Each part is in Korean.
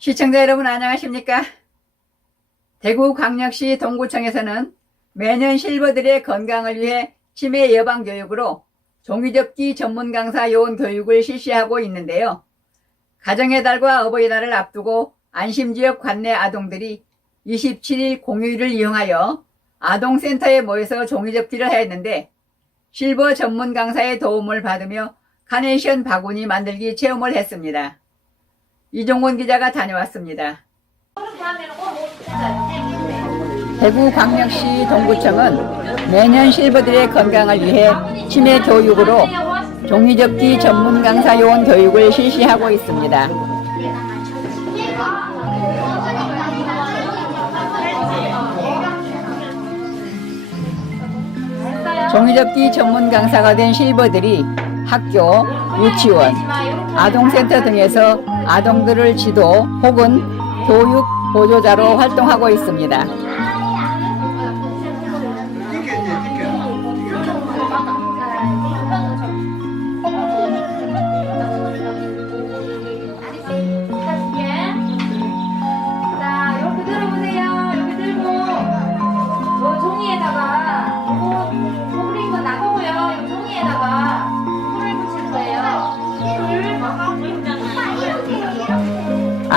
시청자 여러분 안녕하십니까? 대구광역시 동구청에서는 매년 실버들의 건강을 위해 치매 예방 교육으로 종이접기 전문 강사 요원 교육을 실시하고 있는데요. 가정의 달과 어버이날을 앞두고 안심지역 관내 아동들이 27일 공휴일을 이용하여 아동센터에 모여서 종이접기를 하였는데 실버 전문 강사의 도움을 받으며 카네이션 바구니 만들기 체험을 했습니다. 이종곤 기자가 다녀왔습니다. 대구 광역시 동구청은 매년 실버들의 건강을 위해 치매 교육으로 종이접기 전문 강사 요원 교육을 실시하고 있습니다. 종이접기 전문 강사가 된 실버들이 학교, 유치원, 아동센터 등에서 아동들을 지도 혹은 교육 보조자로 활동하고 있습니다.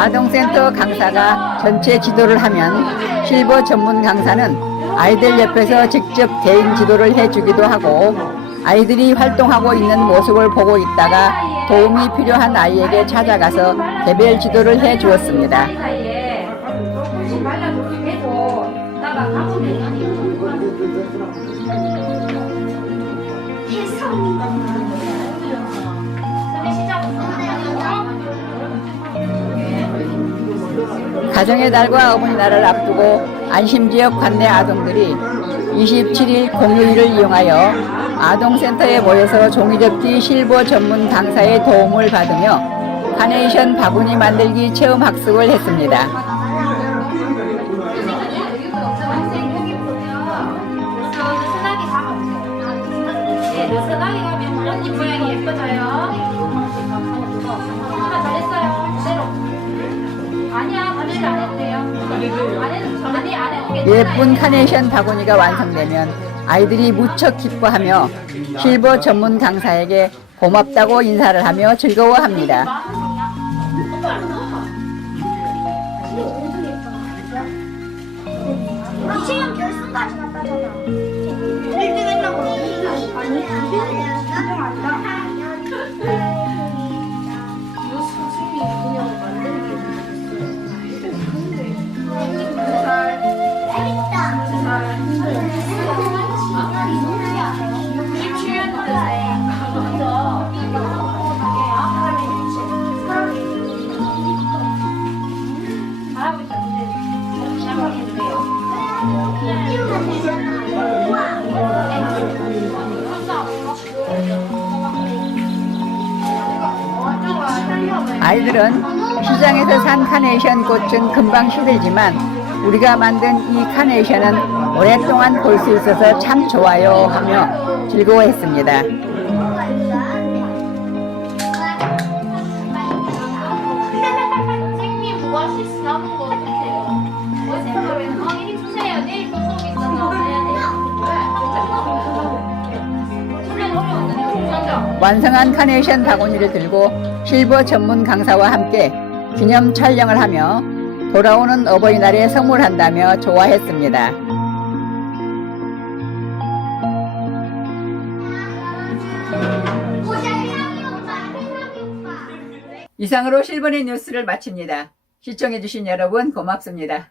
아동센터 강사가 전체 지도를 하면 실버 전문 강사는 아이들 옆에서 직접 개인 지도를 해주기도 하고 아이들이 활동하고 있는 모습을 보고 있다가 도움이 필요한 아이에게 찾아가서 개별 지도를 해 주었습니다. 가정의 달과 어머니 날을 앞두고 안심지역 관내 아동들이 27일 공휴일을 이용하여 아동센터에 모여서 종이접기 실버 전문 강사의 도움을 받으며 카네이션 바구니 만들기 체험 학습을 했습니다. 예쁜 카네이션 바구니가 완성되면 아이들이 무척 기뻐하며 실버 전문 강사에게 고맙다고 인사를 하며 즐거워합니다. 이시간 결승까지 갔다잖아. 아이들은 시장에서 산 카네이션 꽃은 금방 시들지만 우리가 만든 이 카네이션은 오랫동안 볼 수 있어서 참 좋아요 하며 즐거워했습니다. 완성한 카네이션 바구니를 들고 실버 전문 강사와 함께 기념 촬영을 하며 돌아오는 어버이날에 선물한다며 좋아했습니다. 이상으로 실버의 뉴스를 마칩니다. 시청해주신 여러분 고맙습니다.